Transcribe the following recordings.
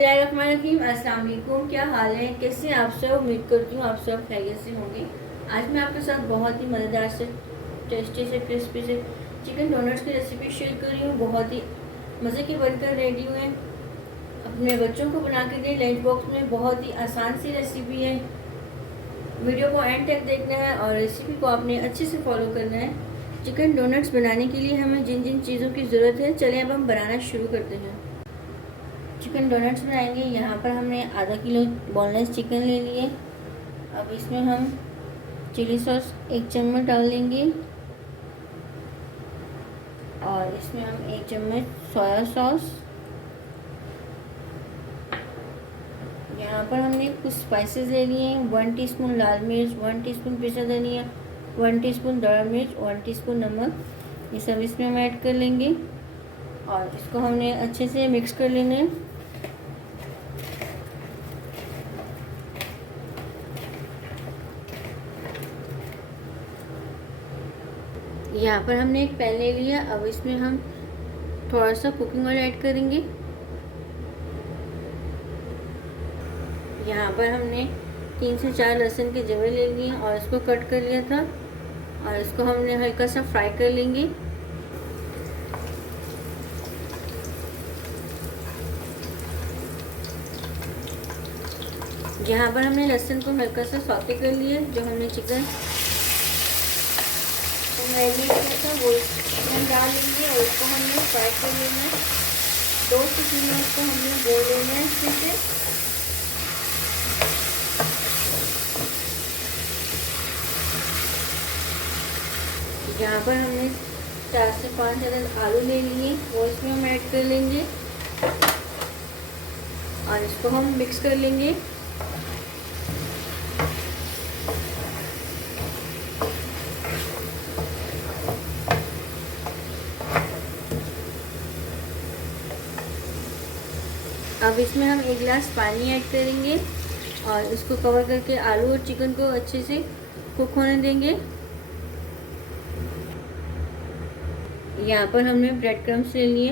अस्सलाम वालेकुम। क्या हाल है, कैसे हैं आप सब? उम्मीद करती हूँ आप सब खैरियत से होंगे। आज मैं आपके साथ बहुत ही मज़ेदार से टेस्टी से क्रिस्पी से चिकन डोनट्स की रेसिपी शेयर कर रही हूँ। बहुत ही मज़े की बनकर रेडी हुए। अपने बच्चों को बना के दें लंच बॉक्स में। बहुत ही आसान सी रेसिपी है। वीडियो को एंड तक देखना है और रेसिपी को आपने अच्छे से फॉलो करना है। चिकन डोनट्स बनाने के लिए हमें जिन जिन चीज़ों की ज़रूरत है, चलें अब हम बनाना शुरू करते हैं। चिकन डोनट्स बनाएंगे। यहाँ पर हमने आधा किलो बोनलेस चिकन ले लिए। अब इसमें हम चिली सॉस 1 चम्मच डाल देंगे और इसमें हम 1 चम्मच सोया सॉस। यहाँ पर हमने कुछ स्पाइसेस ले लिए हैं। 1 टीस्पून लाल मिर्च, 1 टीस्पून पिसा धनिया, 1 टीस्पून दड़ा मिर्च, 1 टीस्पून नमक। ये सब इसमें हम ऐड कर लेंगे और इसको हमने अच्छे से मिक्स कर लेना है। यहाँ पर हमने एक पैन ले लिया। अब इसमें हम थोड़ा सा कुकिंग ऑयल ऐड करेंगे। यहाँ पर हमने 3 से 4 लहसुन के जवे ले लिए और इसको कट कर लिया था और इसको हमने हल्का सा फ्राई कर लेंगे। यहाँ पर हमने लहसुन को हल्का सा सौते कर लिया। जो हमने चिकन मैरिनेट किया था वो हम डाल लेंगे और इसको हमने फ्राई कर लेना है। 2 से 3 मिनट को हमने बोल लेना है अच्छे से। यहाँ पर हमने 4 से 5 अदद आलू ले लिए, वो इसमें हम ऐड कर लेंगे और इसको हम मिक्स कर लेंगे। अब इसमें हम 1 गिलास पानी ऐड करेंगे और इसको कवर करके आलू और चिकन को अच्छे से कुक होने देंगे। यहाँ पर हमने ब्रेड क्रम्स ले लिए।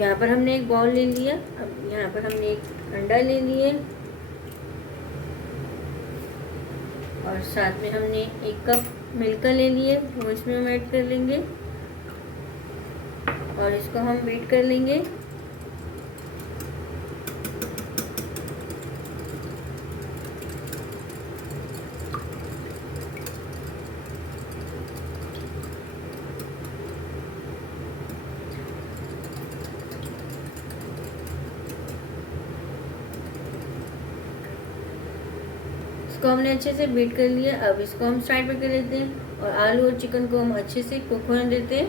यहाँ पर हमने एक बाउल ले लिया। अब यहाँ पर हमने एक अंडा ले लिए और साथ में हमने 1 कप मिल्क ले लिए, वो इसमें हम ऐड कर लेंगे और इसको हम बीट कर लेंगे। इसको हमने अच्छे से बीट कर लिया। अब इसको हम साइड पे कर लेते हैं और आलू और चिकन को हम अच्छे से कुक होने देते हैं।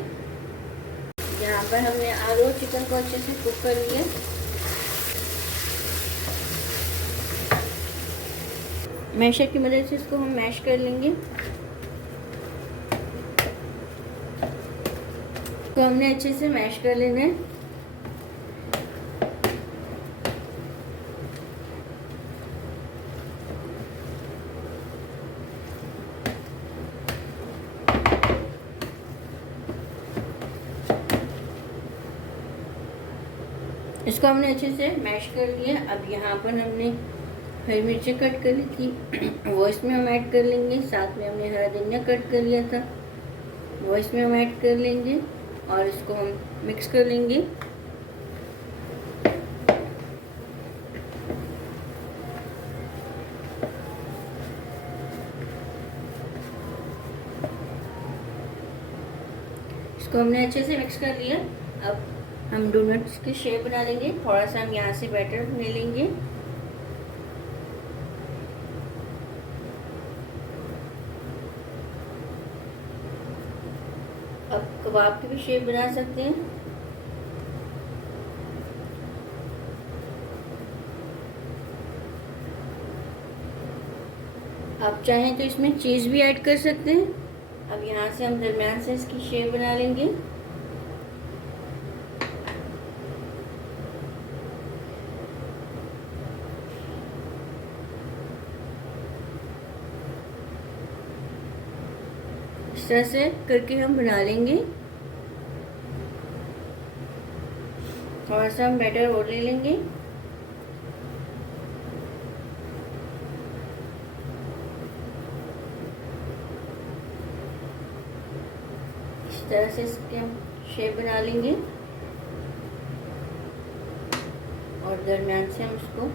यहाँ पर हमने आलू और चिकन को अच्छे से कुक कर लिया। मैशर की मदद से इसको हम मैश कर लेंगे। तो हमने अच्छे से मैश कर लेना है। इसको हमने अच्छे से मैश कर लिया। अब यहाँ पर हमने हरी मिर्चें कट कर ली थी, वो इसमें हम ऐड कर लेंगे। साथ में हमने हरा धनिया कट कर लिया था, वो इसमें हम ऐड कर लेंगे और इसको हम मिक्स कर लेंगे। इसको हमने अच्छे से मिक्स कर लिया। अब हम डोनट्स की शेप बना लेंगे। थोड़ा सा हम यहाँ से बैटर ले लेंगे। अब कबाब की भी शेप बना सकते हैं। आप चाहें तो इसमें चीज़ भी ऐड कर सकते हैं। अब यहाँ से हम दरमियान से इसकी शेप बना लेंगे। इस तरह से करके हम बना लेंगे। थोड़ा सा हम बैटर और ले लेंगे। तरह से इसके हम शेप बना लेंगे और दरमियान से हम इसको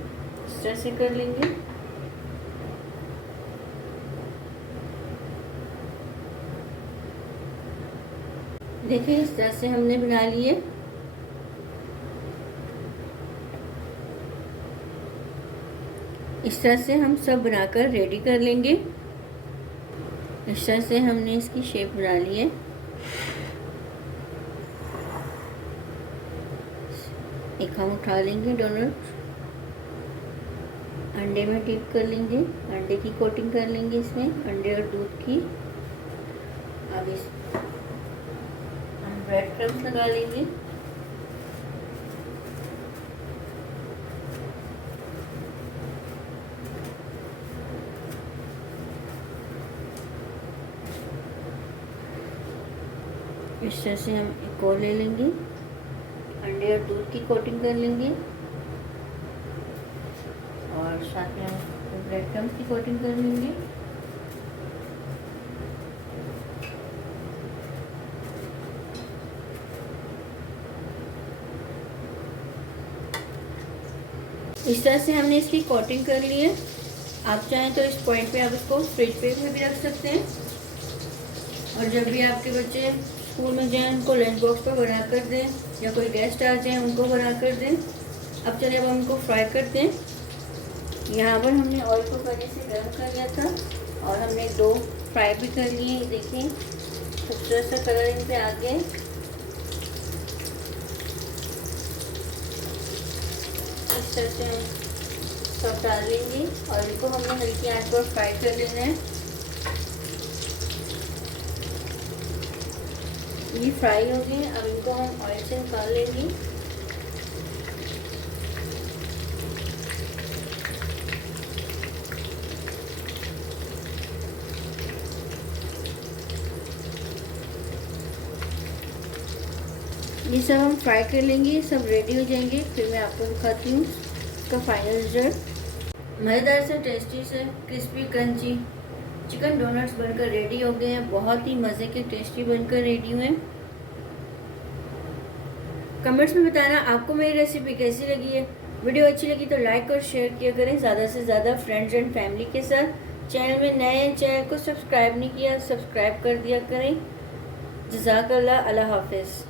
इस तरह से कर लेंगे। देखिए इस तरह से हमने बना लिए। इस तरह से हम सब बनाकर रेडी कर लेंगे। इस तरह से हमने इसकी शेप बना ली है। एक हम उठा लेंगे डोनट, अंडे में डिप कर लेंगे, अंडे की कोटिंग कर लेंगे इसमें, अंडे और दूध की। अब इस हम ब्रेड क्रम्स लगा लेंगे। इस तरह से हम एक और ले लेंगे, अंडे और दूध की कोटिंग कर लेंगे और साथ में हम ब्रेड क्रम्स की कोटिंग कर लेंगे। इस तरह से हमने इसकी कोटिंग कर ली है। आप चाहें तो इस पॉइंट पे आप इसको फ्रिज पे भी रख सकते हैं और जब भी आपके बच्चे स्कूल में जाएं उनको लंच बॉक्स पर बना कर दें या कोई गेस्ट आ जाए उनको बना कर दें। अब चलिए अब हम इनको फ्राई करते हैं। यहाँ पर हमने ऑयल को पहले से गर्म कर लिया था और हमने 2 फ्राई भी कर लिए। देखिए खूबसूरत सा कलर इन पे आ गया। इस तरह से हम सब डाल लेंगे और इनको हमने हल्की आंच पर फ्राई कर लेना है। ये फ्राई हो गए। अब इनको हम ऑयल से निकाल लेंगे। ये सब हम फ्राई कर लेंगे, सब रेडी हो जाएंगे। फिर मैं आपको दिखाती हूँ इसका फाइनल रिजल्ट। मज़ेदार से टेस्टी से क्रिस्पी क्रंची चिकन डोनट्स बनकर रेडी हो गए हैं। बहुत ही मज़े के टेस्टी बनकर रेडी हुए। कमेंट्स में बताना आपको मेरी रेसिपी कैसी लगी है। वीडियो अच्छी लगी तो लाइक और शेयर किया करें ज़्यादा से ज़्यादा फ्रेंड्स एंड फैमिली के साथ। चैनल में नए हैं, चैनल को सब्सक्राइब नहीं किया, सब्सक्राइब कर दिया करें। जज़ाकल्लाह, अल्लाह हाफ़िज़।